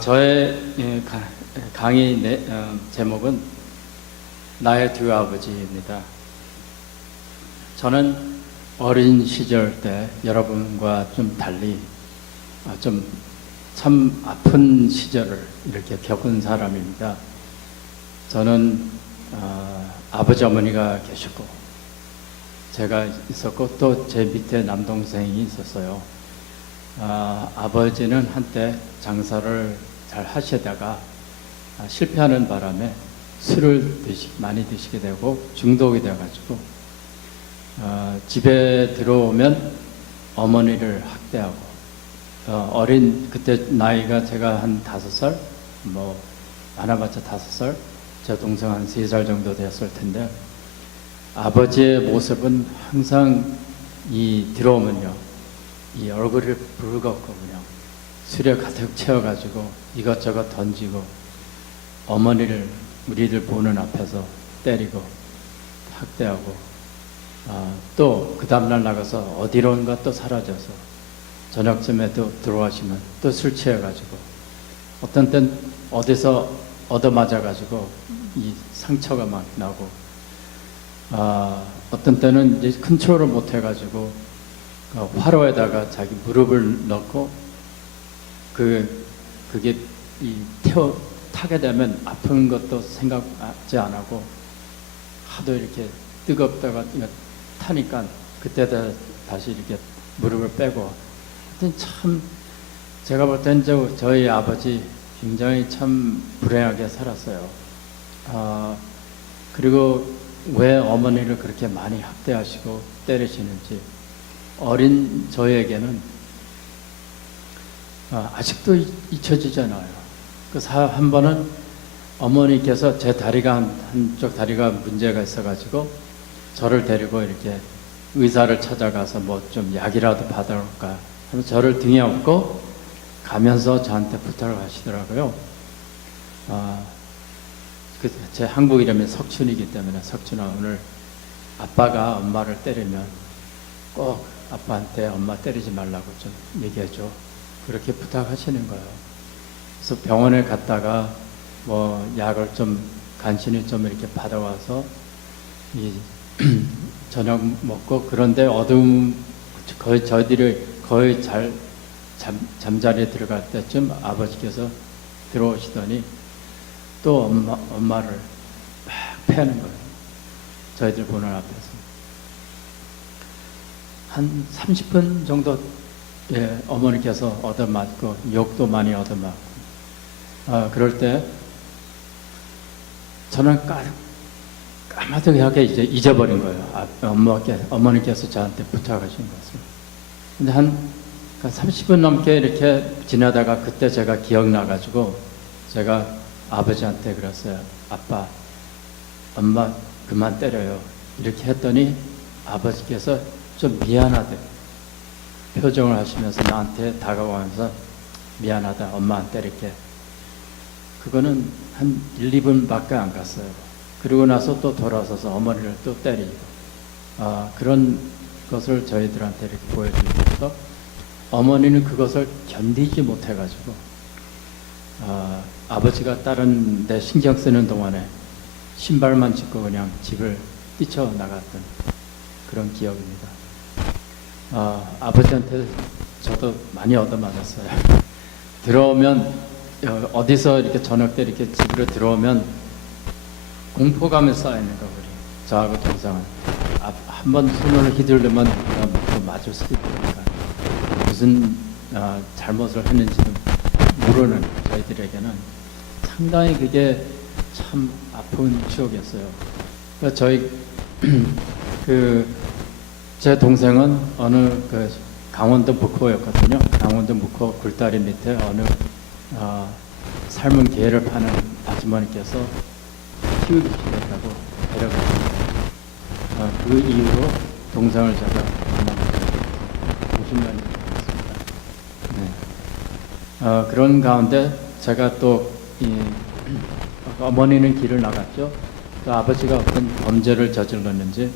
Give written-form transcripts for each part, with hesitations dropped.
저의 강의 제목은 나의 두 아버지입니다. 저는 어린 시절 때 여러분과 좀 달리 좀 참 아픈 시절을 이렇게 겪은 사람입니다. 저는 아버지 어머니가 계셨고 제가 있었고 또 제 밑에 남동생이 있었어요. 아버지는 한때 장사를 잘 하시다가 실패하는 바람에 술을 많이 드시게 되고 중독이 되어가지고 집에 들어오면 어머니를 학대하고 그때 나이가 제가 한 5살, 많아봤자 5살, 제 동생 한 3살 정도 되었을 텐데 아버지의 모습은 항상 들어오면요 이 얼굴을 붉었고 그냥 술에 가득 채워가지고 이것저것 던지고 어머니를 우리들 보는 앞에서 때리고 학대하고 또 그 다음날 나가서 어디론가 또 사라져서 저녁쯤에 또 들어가시면 또 술 취해가지고 어떤 땐 어디서 얻어맞아가지고 이 상처가 막 나고 어떤 때는 이제 컨트롤을 못해가지고 화로에다가 자기 무릎을 넣고 그게 타게 되면 아픈 것도 생각지 안 하고 하도 이렇게 뜨겁다가 타니까 그때 다시 이렇게 무릎을 빼고 하여튼 참 제가 볼 땐 저희 아버지 굉장히 참 불행하게 살았어요. 그리고 왜 어머니를 그렇게 많이 학대하시고 때리시는지 어린 저에게는 아직도 잊혀지지 않아요. 한 번은 어머니께서 제 다리가 한쪽 다리가 문제가 있어가지고 저를 데리고 이렇게 의사를 찾아가서 뭐 좀 약이라도 받아올까 하면서 저를 등에 업고 가면서 저한테 부탁을 하시더라고요. 제 한국 이름이 석춘이기 때문에 석춘아 오늘 아빠가 엄마를 때리면 꼭 아빠한테 엄마 때리지 말라고 좀 얘기해줘. 그렇게 부탁하시는 거예요. 그래서 병원에 갔다가 뭐 약을 좀 간신히 좀 이렇게 받아와서 저녁 먹고 그런데 저희들이 거의 잠자리에 들어갈 때쯤 아버지께서 들어오시더니 또 엄마를 막 패는 거예요. 저희들 보는 앞에서. 한 30분 정도 어머니께서 얻어맞고 욕도 많이 얻어맞고 그럴 때 저는 까마득하게 이제 잊어버린 거예요. 어머니께서 저한테 부탁하신 것을. 근데 한 30분 넘게 이렇게 지나다가 그때 제가 기억나가지고 제가 아버지한테 그랬어요. 아빠, 엄마 그만 때려요. 이렇게 했더니 아버지께서 좀 미안하대 표정을 하시면서 나한테 다가오면서 미안하다, 엄마 안 때릴게. 그거는 한 1, 2분밖에 안 갔어요. 그리고 나서 또 돌아서서 어머니를 또 때리고 그런 것을 저희들한테 이렇게 보여주면서 어머니는 그것을 견디지 못해가지고 아버지가 다른 데 신경 쓰는 동안에 신발만 짚고 그냥 집을 뛰쳐나갔던 그런 기억입니다. 아버지한테 저도 많이 얻어맞았어요. 들어오면 어디서 이렇게 저녁 때 이렇게 집으로 들어오면 공포감에 쌓여있는 거 우리 저하고 동생은 한번 손을 휘두르면 또 맞을 수도 있으니까 무슨 잘못을 했는지는 모르는 저희들에게는 상당히 그게 참 아픈 추억이었어요. 그러니까 제 동생은 어느 강원도 묵호였거든요. 강원도 묵호 굴다리 밑에 어느 삶은 게를 파는 아주머니께서 키우기 시작했다고 데려갔습니다. 그 이후로 동생을 제가 만난 50년이 됐습니다. 네. 그런 가운데 제가 또 어머니는 길을 나갔죠. 또 아버지가 어떤 범죄를 저질렀는지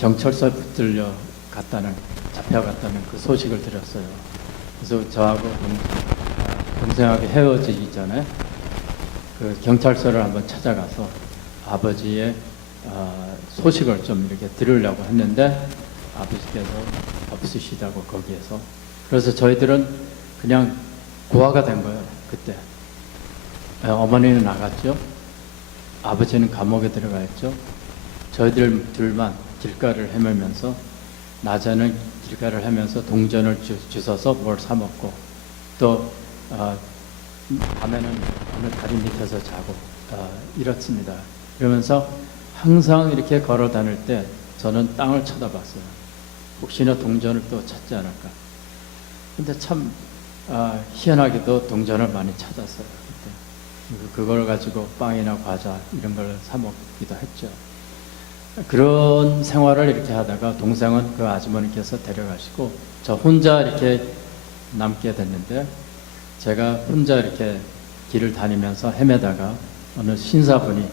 경찰서에 잡혀갔다는 그 소식을 들었어요. 그래서 저하고 동생하고 헤어지기 전에 그 경찰서를 한번 찾아가서 아버지의 소식을 좀 이렇게 들으려고 했는데 아버지께서 없으시다고 거기에서. 그래서 저희들은 그냥 고아가 된 거예요. 그때 어머니는 나갔죠. 아버지는 감옥에 들어가 있죠. 저희들 둘만 길가를 헤매면서 낮에는 길가를 헤매면서 동전을 주워서 뭘 사 먹고 또 밤에는 어느 다리 밑에서 자고 이렇습니다. 그러면서 항상 이렇게 걸어 다닐 때 저는 땅을 쳐다봤어요. 혹시나 동전을 또 찾지 않을까. 근데 참 희한하게도 동전을 많이 찾았어요. 그때. 그걸 가지고 빵이나 과자 이런 걸 사 먹기도 했죠. 그런 생활을 이렇게 하다가 동생은 그 아주머니께서 데려가시고 저 혼자 이렇게 남게 됐는데, 제가 혼자 이렇게 길을 다니면서 헤매다가 어느 신사분이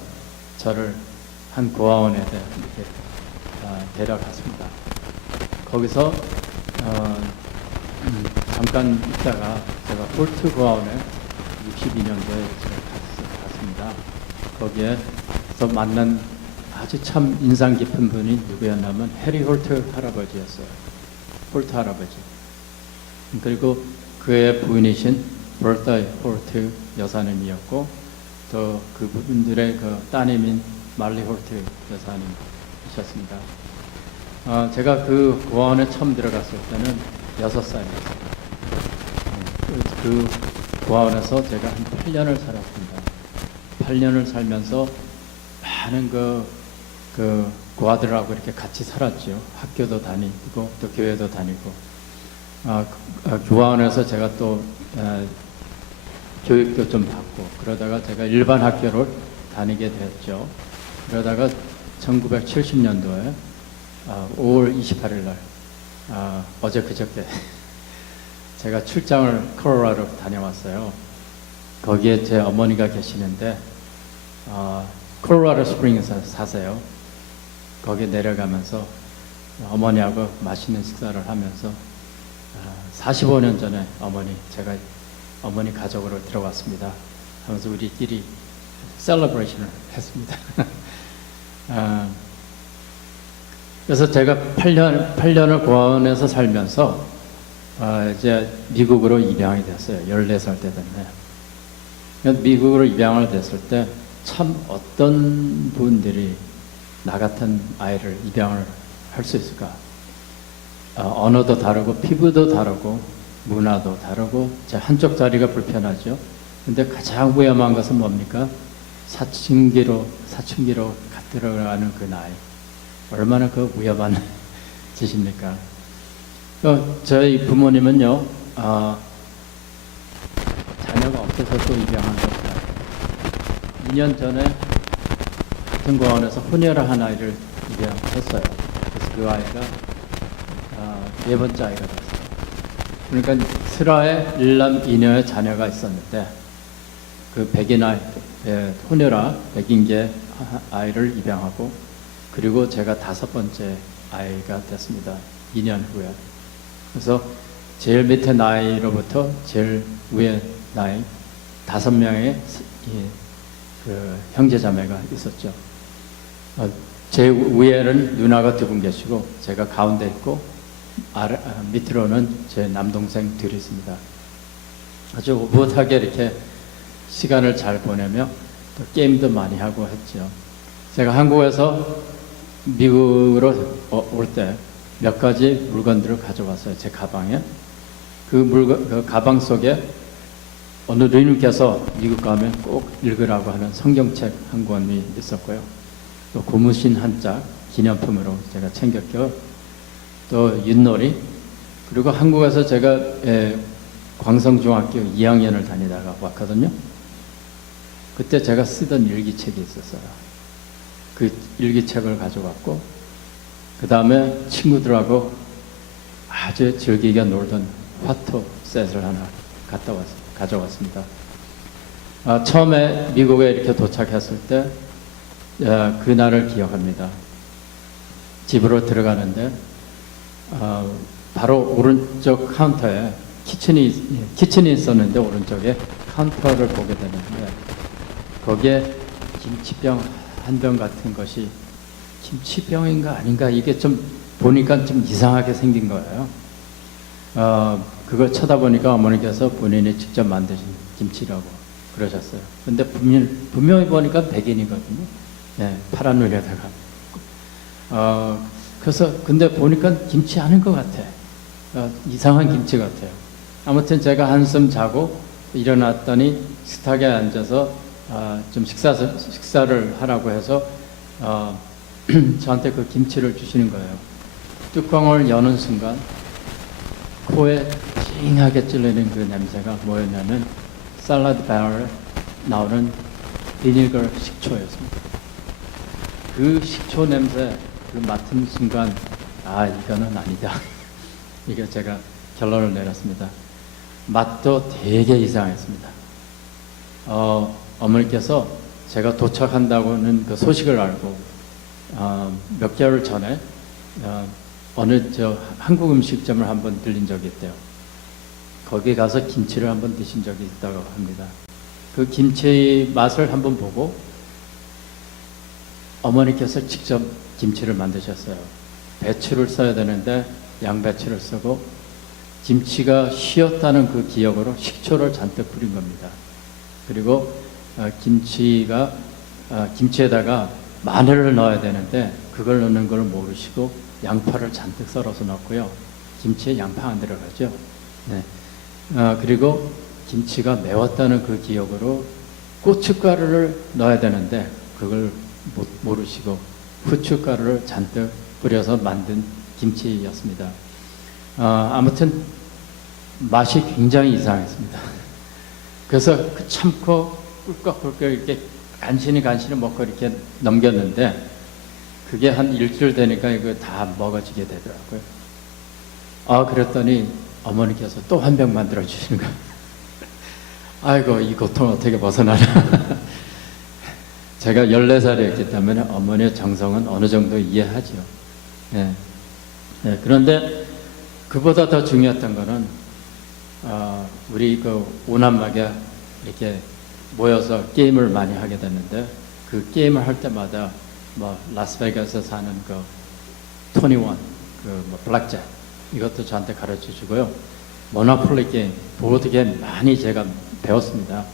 저를 한 고아원에 이렇게 데려갔습니다. 거기서 잠깐 있다가 제가 홀트 고아원에 62년도에 갔습니다. 거기에서 만난 아주 참 인상 깊은 분이 누구였냐면 해리 홀트 할아버지였어요. 홀트 할아버지. 그리고 그의 부인이신 버타 홀트 여사님이었고, 또 그분들의 그 따님인 말리 홀트 여사님이셨습니다. 제가 그 고아원에 처음 들어갔을 때는 6살이었어요. 그 고아원에서 제가 한 8년을 살았습니다. 8년을 살면서 많은 그 고아들하고 이렇게 같이 살았죠. 학교도 다니고 또 교회도 다니고. 고아원에서 제가 또 교육도 좀 받고 그러다가 제가 일반 학교를 다니게 됐죠. 그러다가 1970년도에 5월 28일 날 어제 그저께 제가 출장을 콜로라도로 다녀왔어요. 거기에 제 어머니가 계시는데 콜로라도 스프링에서 사세요. 거기에 내려가면서 어머니하고 맛있는 식사를 하면서 45년 전에 제가 어머니 가족으로 들어왔습니다 하면서 우리끼리 셀러브레이션을 했습니다. 그래서 제가 8년을 고아원에서 살면서 이제 미국으로 입양이 됐어요. 14살 때 됐네요. 미국으로 입양을 됐을 때 참 어떤 분들이 나 같은 아이를 입양을 할 수 있을까? 언어도 다르고 피부도 다르고 문화도 다르고 제 한쪽 다리가 불편하죠. 근데 가장 위험한 것은 뭡니까? 사춘기로 들어가는 그 나이. 얼마나 그 위험한 짓입니까? 저희 부모님은요, 자녀가 없어서 또 입양한 겁니다. 2년 전에 같은 고아원에서 혼혈을 한 아이를 입양했어요. 그래서 그 아이가 4번째 아이가 됐어요. 그러니까 슬하에 1남 2녀의 자녀가 있었는데 그 백인 아이, 혼혈아 백인계 아이를 입양하고, 그리고 제가 5번째 아이가 됐습니다. 2년 후에. 그래서 제일 밑에 나이로부터 제일 위에 나이 5명의 그 형제자매가 있었죠. 제 위에는 누나가 2분 계시고 제가 가운데 있고 밑으로는 제 남동생 둘이 있습니다. 아주 오붓하게 이렇게 시간을 잘 보내며 또 게임도 많이 하고 했죠. 제가 한국에서 미국으로 올 때 몇 가지 물건들을 가져왔어요. 제 가방에. 그 가방 속에 어느 누님께서 미국 가면 꼭 읽으라고 하는 성경책 한 권이 있었고요. 또 고무신 한 짝 기념품으로 제가 챙겼고요. 또 윷놀이. 그리고 한국에서 제가 광성중학교 2학년을 다니다가 왔거든요. 그때 제가 쓰던 일기책이 있었어요. 그 일기책을 가져갔고, 그 다음에 친구들하고 아주 즐기게 놀던 화투 셋을 하나 가져왔습니다. 처음에 미국에 이렇게 도착했을 때 그날을 기억합니다. 집으로 들어가는데 바로 오른쪽 카운터에 키친이 있었는데 오른쪽에 카운터를 보게 되는데 거기에 김치병 한 병 같은 것이 김치병인가 아닌가 이게 좀 보니까 좀 이상하게 생긴 거예요. 그걸 쳐다보니까 어머니께서 본인이 직접 만드신 김치라고 그러셨어요. 근데 분명히 보니까 백인이거든요. 네, 파란 눈에다가. 그래서 근데 보니까 김치 아닌 것 같아. 이상한 김치 같아요. 아무튼 제가 한숨 자고 일어났더니 식탁에 앉아서 좀 식사를 하라고 해서 저한테 그 김치를 주시는 거예요. 뚜껑을 여는 순간 코에 찡하게 찔리는 그 냄새가 뭐였냐면 샐러드 바에 나오는 비니거 식초였습니다. 그 식초 냄새 그 맡은 순간 이거는 아니다. 이게 제가 결론을 내렸습니다. 맛도 되게 이상했습니다. 어머니께서 제가 도착한다고는 그 소식을 알고 몇 개월 전에 어느 한국 음식점을 한번 들린 적이 있대요. 거기 가서 김치를 한번 드신 적이 있다고 합니다. 그 김치 맛을 한번 보고 어머니께서 직접 김치를 만드셨어요. 배추를 써야 되는데 양배추를 쓰고 김치가 쉬었다는 그 기억으로 식초를 잔뜩 뿌린 겁니다. 그리고 김치에다가 마늘을 넣어야 되는데 그걸 넣는 걸 모르시고 양파를 잔뜩 썰어서 넣고요. 김치에 양파 안 들어가죠. 네. 그리고 김치가 매웠다는 그 기억으로 고춧가루를 넣어야 되는데 그걸 모르시고 후춧가루를 잔뜩 뿌려서 만든 김치였습니다. 아무튼 맛이 굉장히 이상했습니다. 그래서 참고 꿀꺽꿀꺽 이렇게 간신히 먹고 이렇게 넘겼는데 그게 한 일주일 되니까 이거 다 먹어지게 되더라고요. 그랬더니 어머니께서 또 한 병 만들어 주시는 거예요. 아이고 이 고통 어떻게 벗어나나. 제가 14살이었기 때문에 어머니의 정성은 어느 정도 이해하죠. 네. 네, 그런데 그보다 더 중요했던 거는 우리 그 오남매가 이렇게 모여서 게임을 많이 하게 됐는데 그 게임을 할 때마다 뭐 라스베가스에 사는 그 21, 뭐 블랙잭 이것도 저한테 가르쳐 주고요. 모노폴리 게임, 보드 게임 많이 제가 배웠습니다.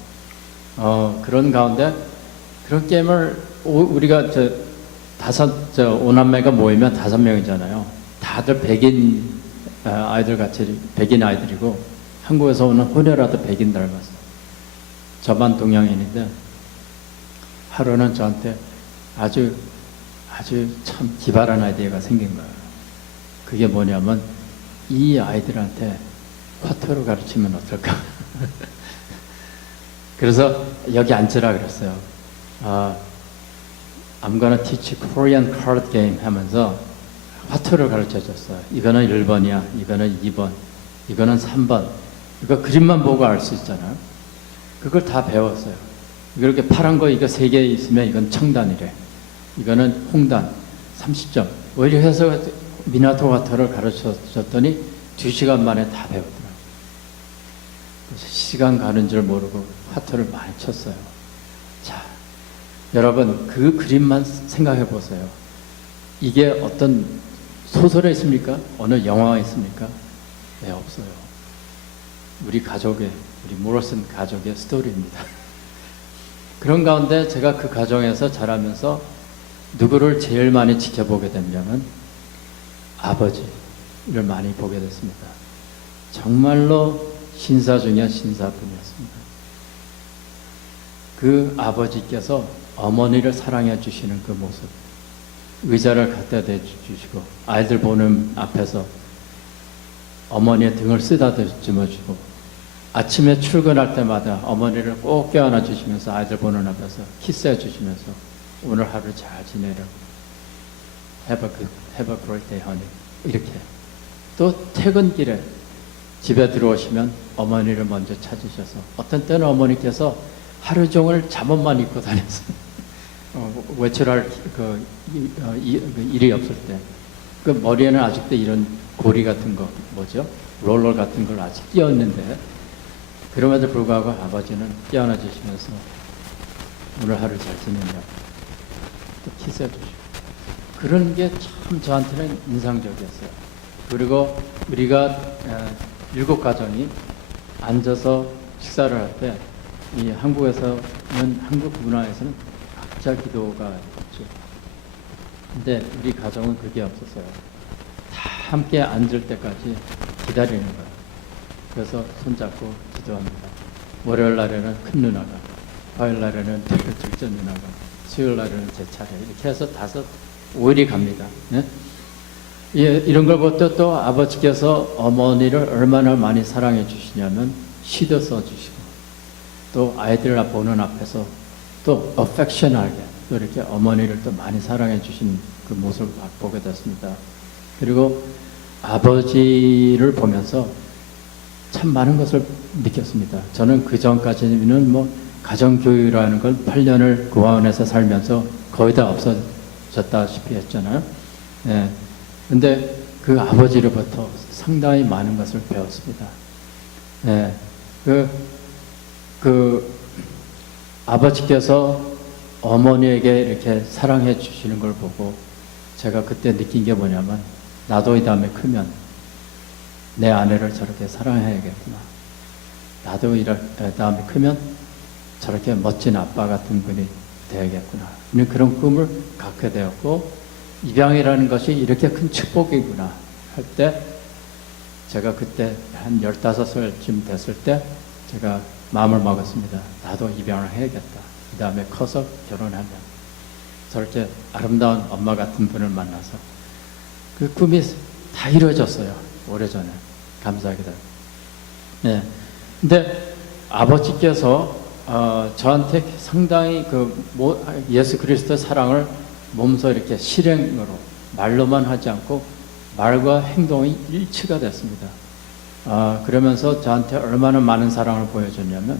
그런 가운데 그런 게임을 우리가 오남매가 모이면 5명이잖아요. 다들 백인 아이들 같이 백인 아이들이고 한국에서 오는 호녀라도 백인 닮았어요. 저만 동양인인데 하루는 저한테 아주 참 기발한 아이디어가 생긴 거예요. 그게 뭐냐면 이 아이들한테 화투를 가르치면 어떨까? 그래서 여기 앉으라 그랬어요. I'm gonna teach Korean card game 하면서 화투를 가르쳐 줬어요. 이거는 1번이야, 이거는 2번, 이거는 3번. 이거 그림만 보고 알 수 있잖아요. 그걸 다 배웠어요. 이렇게 파란 거 이거 3개 있으면 이건 청단이래. 이거는 홍단 30점. 오히려 해서 미나토 화투를 가르쳐 줬더니 2시간 만에 다 배웠더라고요. 그래서 시간 가는 줄 모르고 화투를 많이 쳤어요. 자, 여러분 그 그림만 생각해 보세요. 이게 어떤 소설에 있습니까? 어느 영화에 있습니까? 네, 없어요. 우리 모로슨 가족의 스토리입니다. 그런 가운데 제가 그 가정에서 자라면서 누구를 제일 많이 지켜보게 됐냐면 아버지를 많이 보게 됐습니다. 정말로 신사 중에 신사분이었습니다. 그 아버지께서 어머니를 사랑해 주시는 그 모습, 의자를 갖다 대주시고 아이들 보는 앞에서 어머니의 등을 쓰다듬어 주고 아침에 출근할 때마다 어머니를 꼭 껴안아 주시면서 아이들 보는 앞에서 키스해 주시면서 오늘 하루 잘 지내라고 Have a great day, honey. 이렇게 또 퇴근길에 집에 들어오시면 어머니를 먼저 찾으셔서 어떤 때는 어머니께서 하루 종일 잠옷만 입고 다녔어요. 외출할 일이 없을 때 그 머리에는 아직도 이런 고리 같은 거, 뭐죠? 롤러 같은 걸 아직 끼었는데, 그럼에도 불구하고 아버지는 깨어나 주시면서 오늘 하루 잘 지냈냐고 또 키스해 주시고, 그런 게 참 저한테는 인상적이었어요. 그리고 우리가 7가정이 앉아서 식사를 할 때, 이 한국에서는, 한국 문화에서는 각자 기도가 있죠. 근데 우리 가정은 그게 없었어요. 다 함께 앉을 때까지 기다리는 거예요. 그래서 손잡고 기도합니다. 월요일 날에는 큰 누나가, 화요일 날에는 둘째 누나가, 수요일 날에는 제 차례, 이렇게 해서 5일이 갑니다. 네? 이런 걸 볼 때 또 아버지께서 어머니를 얼마나 많이 사랑해 주시냐면 시도 써주시고, 또 아이들 보는 앞에서 또 affection하게 또 이렇게 어머니를 또 많이 사랑해 주신 그 모습을 보게 됐습니다. 그리고 아버지를 보면서 참 많은 것을 느꼈습니다. 저는 그 전까지는 뭐 가정교육이라는 걸 8년을 고아원에서 살면서 거의 다 없어졌다시피 했잖아요. 예. 근데 그 아버지로부터 상당히 많은 것을 배웠습니다. 예. 아버지께서 어머니에게 이렇게 사랑해 주시는 걸 보고 제가 그때 느낀 게 뭐냐면, 나도 이 다음에 크면 내 아내를 저렇게 사랑해야겠구나. 나도 이 다음에 크면 저렇게 멋진 아빠 같은 분이 되야겠구나. 그런 꿈을 갖게 되었고, 입양이라는 것이 이렇게 큰 축복이구나 할 때, 제가 그때 한 15살쯤 됐을 때 제가 마음을 먹었습니다. 나도 입양을 해야겠다. 그 다음에 커서 결혼하면 저렇게 아름다운 엄마 같은 분을 만나서, 그 꿈이 다 이루어졌어요. 오래전에. 감사하게도. 네. 근데 아버지께서 저한테 상당히 예수 그리스도의 사랑을 몸소 이렇게 실행으로, 말로만 하지 않고 말과 행동이 일치가 됐습니다. 그러면서 저한테 얼마나 많은 사랑을 보여줬냐면,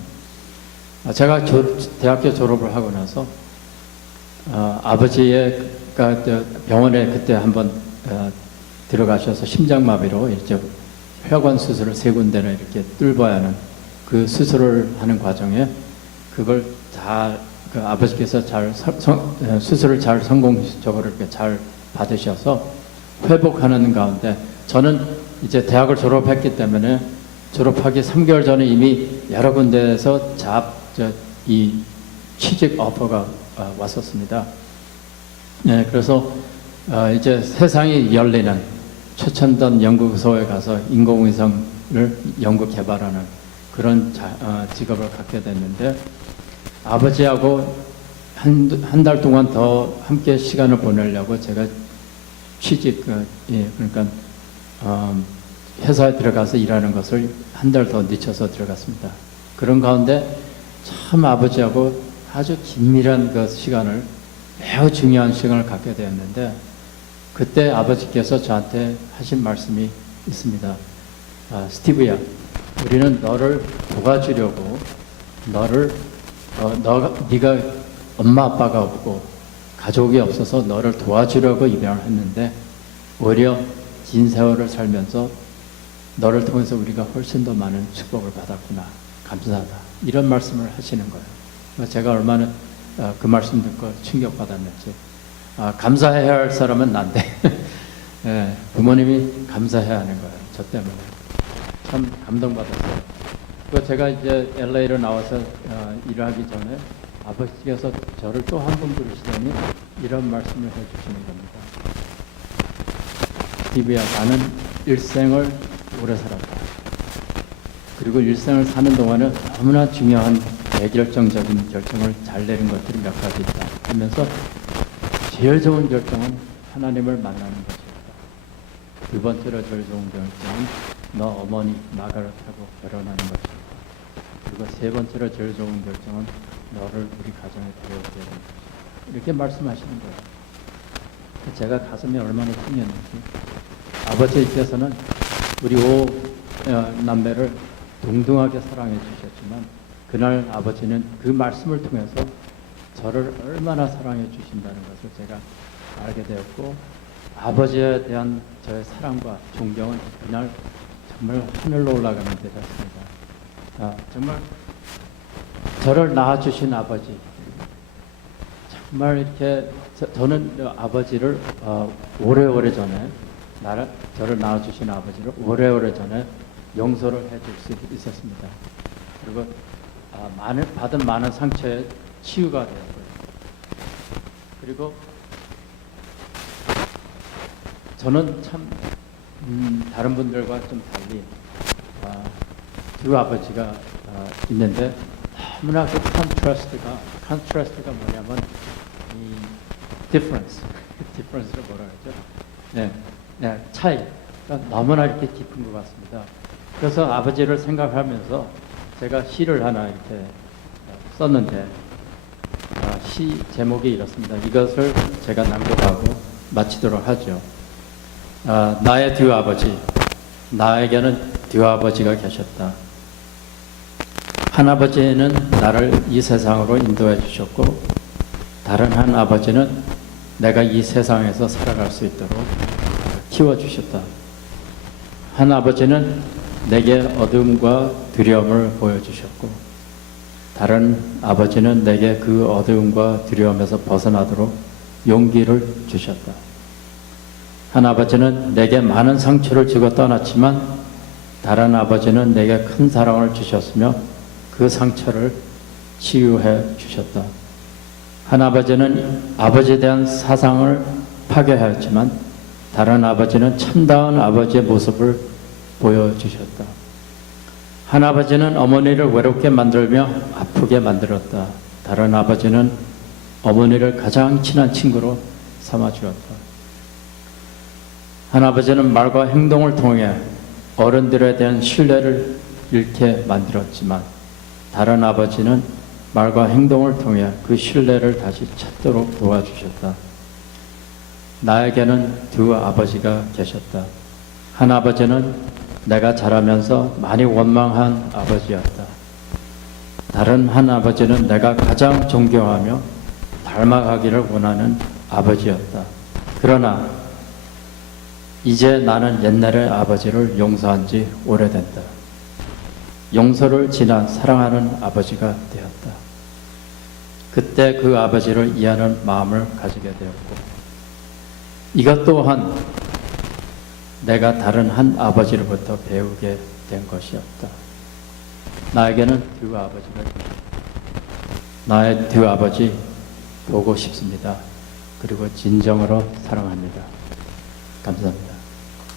제가 대학교 졸업을 하고 나서 아버지가 병원에 그때 한번 들어가셔서 심장마비로 이제 혈관 수술을 3군데를 이렇게 뚫어야 하는 그 수술을 하는 과정에, 그걸 다 아버지께서 수술을 잘 성공적으로 이렇게 잘 받으셔서 회복하는 가운데, 저는 이제 대학을 졸업했기 때문에 졸업하기 3개월 전에 이미 여러 군데에서 이 취직 오퍼가 왔었습니다. 네, 그래서 이제 세상이 열리는 최첨단 연구소에 가서 인공위성을 연구 개발하는 그런 직업을 갖게 됐는데, 아버지하고 한 달 동안 더 함께 시간을 보내려고 제가 그러니까 회사에 들어가서 일하는 것을 한 달 더 늦춰서 들어갔습니다. 그런 가운데 참 아버지하고 아주 긴밀한 그 시간을, 매우 중요한 시간을 갖게 되었는데, 그때 아버지께서 저한테 하신 말씀이 있습니다. 스티브야, 우리는 너를 도와주려고, 네가 엄마 아빠가 없고 가족이 없어서 너를 도와주려고 입양을 했는데, 오히려 긴 세월을 살면서 너를 통해서 우리가 훨씬 더 많은 축복을 받았구나. 감사하다. 이런 말씀을 하시는 거예요. 제가 얼마나 그 말씀 듣고 충격받았는지. 감사해야 할 사람은 난데 예, 부모님이 감사해야 하는 거예요. 저 때문에. 참 감동받았어요. 제가 이제 LA로 나와서 일을 하기 전에 아버지께서 저를 또 한 번 부르시더니 이런 말씀을 해주시는 겁니다. 스티브야, 나는 일생을 오래 살았다. 그리고 일생을 사는 동안은 너무나 중요한 대결정적인 결정을 잘 내린 것들이 몇 가지 있다 하면서, 제일 좋은 결정은 하나님을 만나는 것이었다. 두 번째로 제일 좋은 결정은 너 어머니 마가렛하고 결혼하는 것이었다. 그리고 세 번째로 제일 좋은 결정은 너를 우리 가정에 데려오게 되는 것이다. 이렇게 말씀하시는 거예요. 제가 가슴이 얼마나 찡했는지. 아버지께서는 우리 5남매를 동등하게 사랑해 주셨지만, 그날 아버지는 그 말씀을 통해서 저를 얼마나 사랑해 주신다는 것을 제가 알게 되었고, 아버지에 대한 저의 사랑과 존경은 그날 정말 하늘로 올라가는 듯 했습니다. 정말 저를 낳아주신 아버지, 정말 이렇게 저는 아버지를 오래오래 전에 저를 낳아주신 아버지를 오래오래 전에 용서를 해줄 수 있었습니다. 그리고 받은 많은 상처에 치유가 되었고요. 그리고 저는 참 다른 분들과 좀 달리 두 아버지가 있는데 너무나 그 컨트라스트가 뭐냐면 이 difference를 뭐라 그러죠? 네, 차이가 너무나 이렇게 깊은 것 같습니다. 그래서 아버지를 생각하면서 제가 시를 하나 이렇게 썼는데 시 제목이 이렇습니다. 이것을 제가 낭독하고 마치도록 하죠. 나의 두 아버지, 나에게는 두 아버지가 계셨다. 한 아버지는 나를 이 세상으로 인도해 주셨고, 다른 한 아버지는 내가 이 세상에서 살아갈 수 있도록 키워주셨다. 한 아버지는 내게 어둠과 두려움을 보여주셨고, 다른 아버지는 내게 그 어두움과 두려움에서 벗어나도록 용기를 주셨다. 한 아버지는 내게 많은 상처를 주고 떠났지만, 다른 아버지는 내게 큰 사랑을 주셨으며 그 상처를 치유해 주셨다. 한 아버지는 아버지에 대한 사상을 파괴하였지만, 다른 아버지는 참다운 아버지의 모습을 보여주셨다. 한 아버지는 어머니를 외롭게 만들며 아프게 만들었다. 다른 아버지는 어머니를 가장 친한 친구로 삼아주었다. 한 아버지는 말과 행동을 통해 어른들에 대한 신뢰를 잃게 만들었지만, 다른 아버지는 말과 행동을 통해 그 신뢰를 다시 찾도록 도와주셨다. 나에게는 두 아버지가 계셨다. 한 아버지는 내가 자라면서 많이 원망한 아버지였다. 다른 한 아버지는 내가 가장 존경하며 닮아가기를 원하는 아버지였다. 그러나 이제 나는 옛날의 아버지를 용서한 지 오래된다. 용서를 지나 사랑하는 아버지가 되었다. 그때 그 아버지를 이해하는 마음을 가지게 되었고, 이것 또한 내가 다른 한 아버지로부터 배우게 된 것이었다. 나에게는 두 아버지가 있다. 나의 두 아버지 보고 싶습니다. 그리고 진정으로 사랑합니다. 감사합니다.